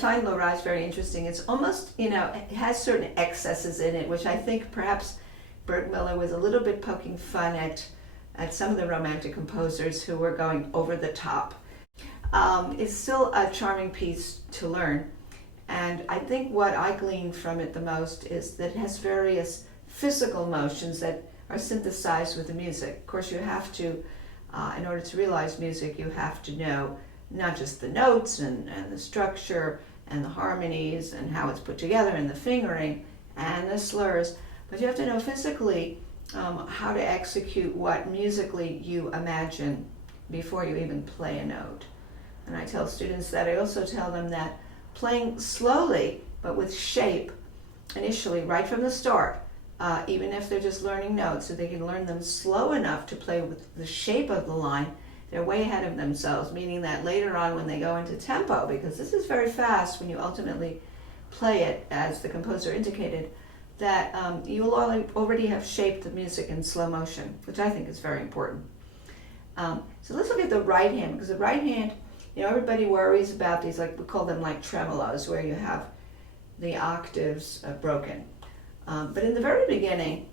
find low rise very interesting. It's almost, it has certain excesses in it, which I think perhaps Burgmuller was a little bit poking fun at some of the romantic composers who were going over the top. It's still a charming piece to learn. And I think what I glean from it the most is that it has various physical motions that are synthesized with the music. Of course, you have to, in order to realize music, you have to know not just the notes and the structure and the harmonies and how it's put together and the fingering and the slurs, but you have to know physically how to execute what musically you imagine before you even play a note. And I tell students that. I also tell them that playing slowly but with shape initially right from the start, even if they're just learning notes, so they can learn them slow enough to play with the shape of the line, they're way ahead of themselves, meaning that later on when they go into tempo, because this is very fast when you ultimately play it as the composer indicated, that you will already have shaped the music in slow motion, which I think is very important. So let's look at the right hand, because the right hand, everybody worries about these, like we call them like tremolos, where you have the octaves broken. But in the very beginning,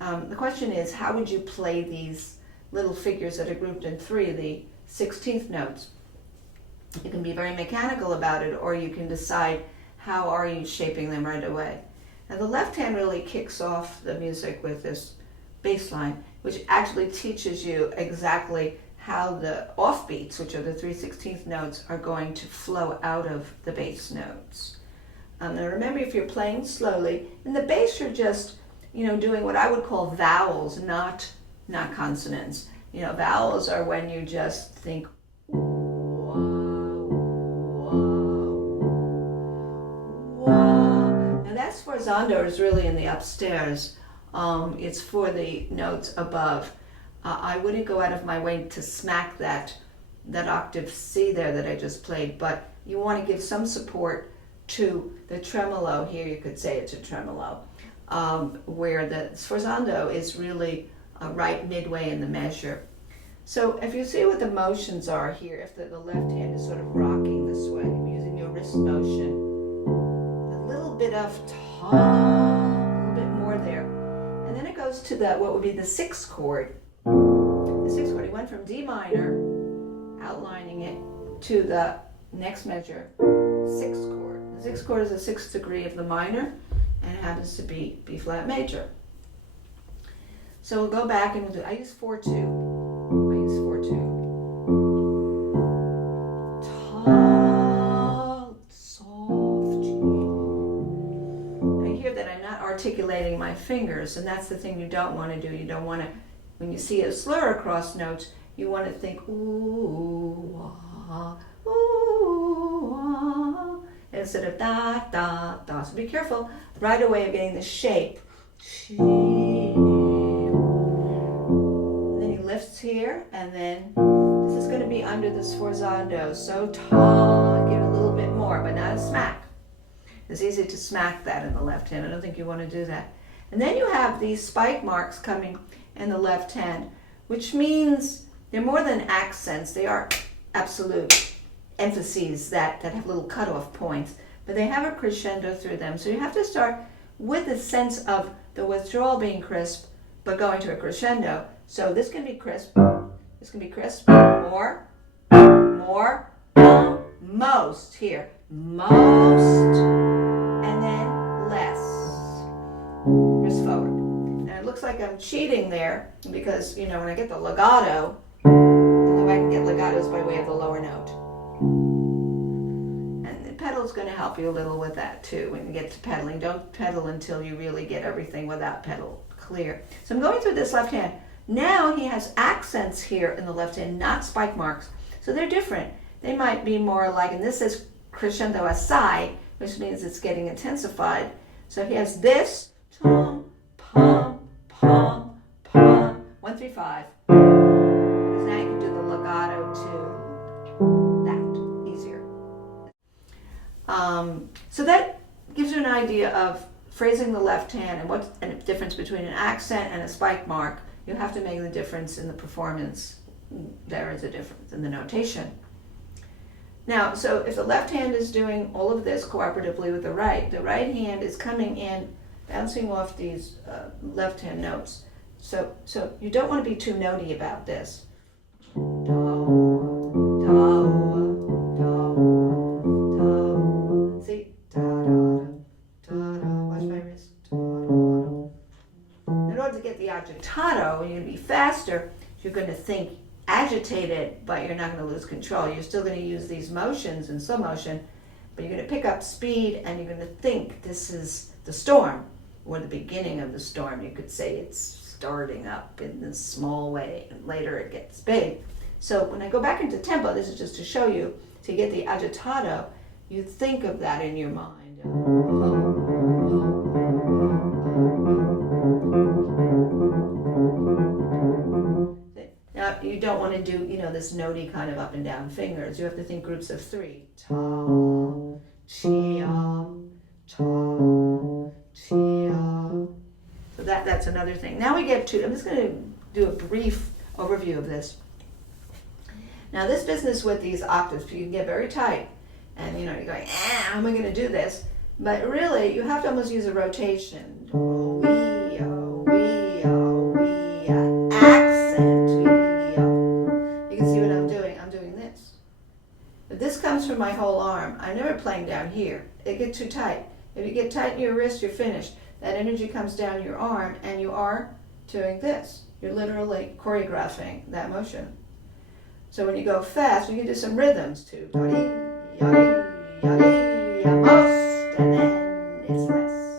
the question is, how would you play these little figures that are grouped in 3, the 16th notes? You can be very mechanical about it, or you can decide how are you shaping them right away. And the left hand really kicks off the music with this bass line, which actually teaches you exactly how the offbeats, which are the 3/16 notes, are going to flow out of the bass notes. Now remember, if you're playing slowly, in the bass you're just, doing what I would call vowels, not consonants. Vowels are when you just think, wah, wah, wah. Now that sforzando is really in the upstairs. It's for the notes above. I wouldn't go out of my way to smack that octave C there that I just played, but you want to give some support to the tremolo here. You could say it's a tremolo, where the sforzando is really right midway in the measure. So if you see what the motions are here, if the left hand is sort of rocking this way, using your wrist motion, a little bit of ta, a little bit more there. And then it goes to what would be the 6th chord. The 6th chord, he went from D minor, outlining it, to the next measure, 6th chord. The 6th chord is the 6th degree of the minor, and it happens to be B flat major. So we'll go back and we'll do, I use 4/2. Tall, soft G. I hear that I'm not articulating my fingers, and that's the thing you don't want to do. You don't want to, when you see a slur across notes, you want to think ooh, ah, ooh, ah, instead of da, da, da. So be careful right away of getting the shape. Then he lifts here, and then this is going to be under the sforzando. So ta, give it a little bit more, but not a smack. It's easy to smack that in the left hand. I don't think you want to do that. And then you have these spike marks coming in the left hand, which means they're more than accents. They are absolute emphases that have little cutoff points, but they have a crescendo through them. So you have to start with a sense of the withdrawal being crisp, but going to a crescendo. So this can be crisp, this can be crisp, more, most here, most, and then less, wrist forward. Now it looks like I'm cheating there because, when I get the legato, I can get legatos by way of the lower note. And the pedal's going to help you a little with that too. When you get to pedaling, don't pedal until you really get everything without pedal clear. So I'm going through this left hand. Now he has accents here in the left hand, not spike marks. So they're different. They might be more like, and this is crescendo assai, which means it's getting intensified. So he has this, pom, pom, pom, pom, 1, 3, 5. Because now you can do the legato to that, easier. So that gives you an idea of phrasing the left hand and what's the difference between an accent and a spike mark. You have to make the difference in the performance. There is a difference in the notation. Now, so if the left hand is doing all of this cooperatively with the right hand is coming in, bouncing off these left hand notes. So you don't want to be too notey about this. Do, do, do, do. See? Da, da, da, da. Watch my wrist. Da, da, da. In order to get the agitato, you're going to be faster, you're going to think agitated, but you're not going to lose control. You're still going to use these motions in slow motion, but you're going to pick up speed and you're going to think this is the storm or the beginning of the storm. You could say it's starting up in this small way and later it gets big. So when I go back into tempo, this is just to show you, to get the agitato, you think of that in your mind. Now, you don't want to do, this notey kind of up and down fingers. You have to think groups of 3. Ta, chia, ta, chia. So that's another thing. Now we get to, I'm just going to do a brief overview of this. Now this business with these octaves, you can get very tight. And, you're going, how am I going to do this? But really, you have to almost use a rotation. Do, accent. You can see what I'm doing. I'm doing this. If this comes from my whole arm, I'm never playing down here. It gets too tight. If you get tight in your wrist, you're finished. That energy comes down your arm, and you are doing this. You're literally choreographing that motion. So when you go fast, we can do some rhythms too. Most, and then it's less.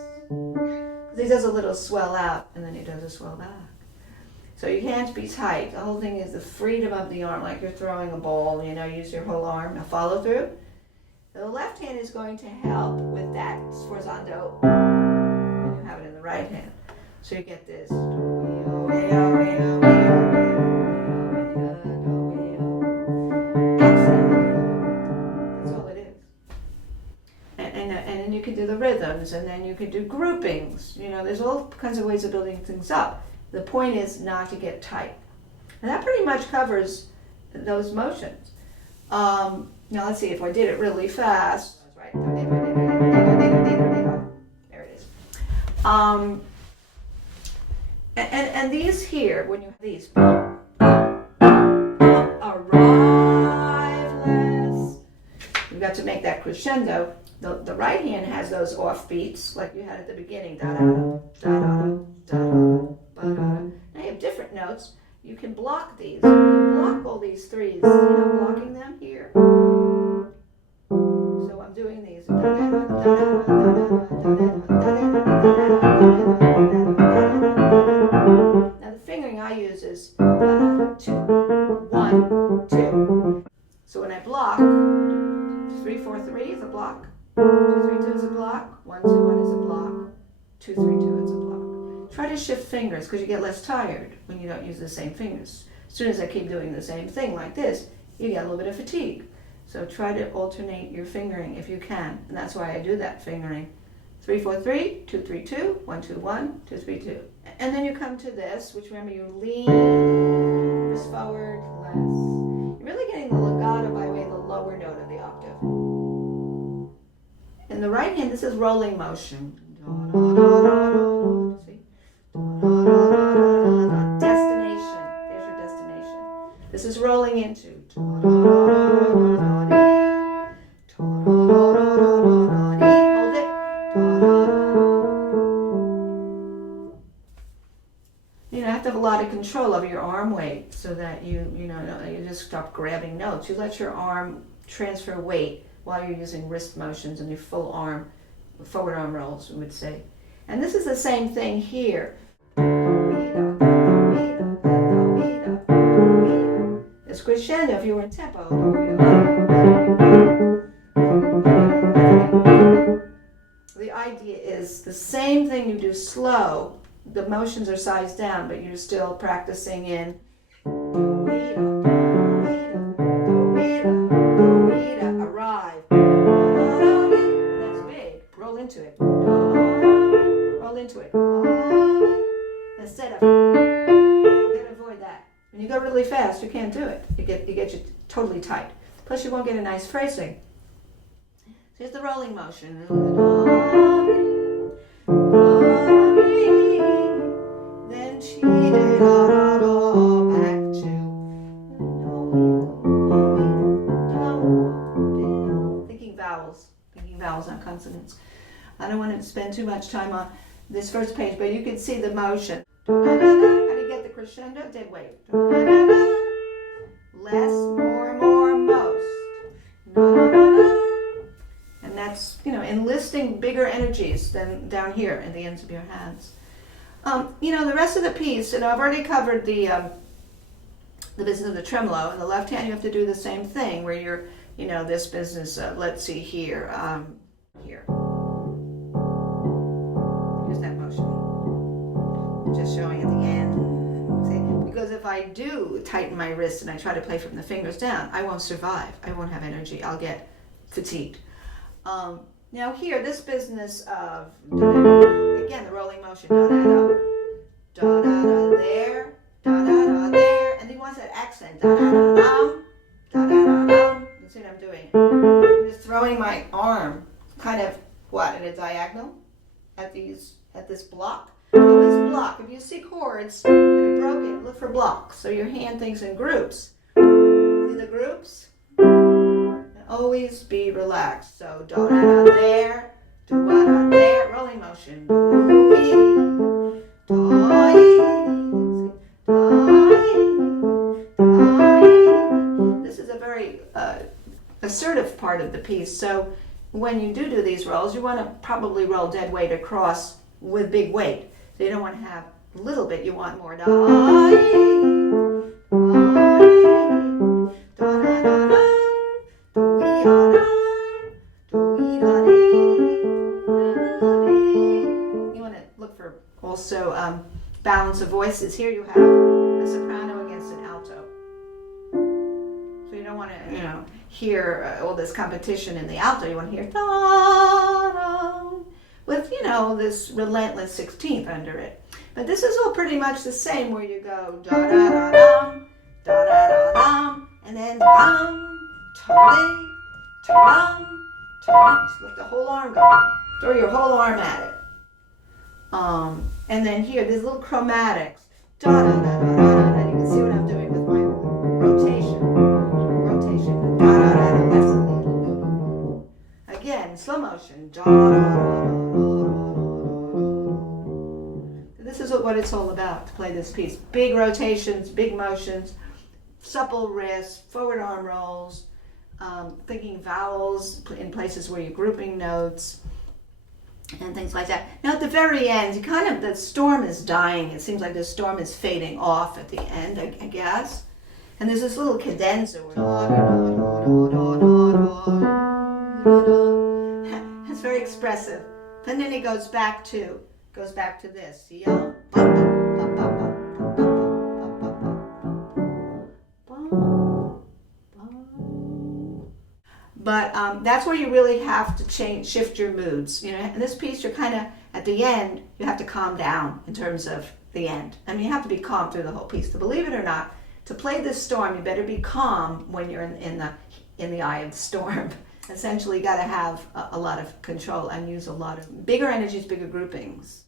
Because he does a little swell out, and then he does a swell back. So your hands be tight. The whole thing is the freedom of the arm, like you're throwing a ball, use your whole arm. Now follow through. The left hand is going to help with that sforzando when you have it in the right hand. So you get this. That's all it is. And then you can do the rhythms, and then you can do groupings. There's all kinds of ways of building things up. The point is not to get tight. And that pretty much covers those motions. Now let's see if I did it really fast. That's right. There it is. And these here, when you have these, arrive less. You've got to make that crescendo. The right hand has those off beats like you had at the beginning. Da da da da da da da. Now you have different notes. You can block these. You can block all these threes. See how I'm blocking them here? So I'm doing these. Now the fingering I use is 2, 1, 2. So when I block, 3, 4, 3 is a block. 2, 3, 2 is a block. 1, 2, 1 is a block. 2, 3, 2 is a block. Try to shift fingers because you get less tired when you don't use the same fingers. As soon as I keep doing the same thing like this, you get a little bit of fatigue. So try to alternate your fingering if you can. And that's why I do that fingering. 3, 4, 3, 2, 3, 2, 1, 2, 1, 2, 3, 2. And then you come to this, which remember you lean, wrist forward, less. You're really getting the legato by way of the lower note of the octave. In the right hand, this is rolling motion. See? Destination. There's your destination. This is rolling into. Hold it. You have to have a lot of control over your arm weight so that you just stop grabbing notes. You let your arm transfer weight while you're using wrist motions and your full arm, forward arm rolls, we would say. And this is the same thing here. It's crescendo if you were in tempo. The idea is the same thing you do slow. The motions are sized down, but you're still practicing in arrive. That's big. Roll into it. Roll into it. Instead of, you gotta avoid that. When you go really fast, you can't do it. You get you totally tight. Plus you won't get a nice phrasing. So here's the rolling motion. Then she did back to thinking vowels, not consonants. I don't want to spend too much time on this first page, but you can see the motion. How do you get the crescendo? Dead weight. Less, more, most. And that's, enlisting bigger energies than down here in the ends of your hands. The rest of the piece, I've already covered the business of the tremolo. In the left hand, you have to do the same thing where you're, this business, let's see here, here. Here's that motion. Just showing at the end. See? Because if I do tighten my wrist and I try to play from the fingers down, I won't survive. I won't have energy. I'll get fatigued. Now here, this business of, again, the rolling motion, da-da-da, there, da-da-da, there, and he wants that accent, da-da-da-dum, da-da-da-dum. You see what I'm doing? I'm just throwing my arm, kind of, at a diagonal, at this block. Always block. If you see chords that are broken, look for blocks. So your hand thinks in groups. See the groups? Always be relaxed. So da da da there, da da there, rolling motion. This is a very assertive part of the piece. So when you do these rolls, you want to probably roll dead weight across with big weight. So you don't want to have a little bit. You want more. You want to look for also balance of voices. Here you have a soprano against an alto. So you don't want to, hear all this competition in the alto. You want to hear with, this relentless 16th under it. But this is all pretty much the same where you go da-da-da-dum, da-da-da-dum, and then dum, ta-ding, ta-dum, ta-dum. Just let the whole arm go. Throw your whole arm at it. And then here, these little chromatics. Da-da-da-da-da-da. You can see what I'm doing with my rotation. Da-da-da-da. Again, slow motion. Da-da-da-da-da. This is what it's all about to play this piece. Big rotations, big motions, supple wrists, forward arm rolls, thinking vowels in places where you're grouping notes, and things like that. Now at the very end, the storm is dying. It seems like the storm is fading off at the end, I guess. And there's this little cadenza where it's very expressive. And then it goes back to this. But that's where you really have to shift your moods. In this piece, you're kind of, at the end, you have to calm down in terms of the end. I mean, you have to be calm through the whole piece. To believe it or not, to play this storm, you better be calm when you're in the eye of the storm. Essentially, you got to have a lot of control and use a lot of bigger energies, bigger groupings.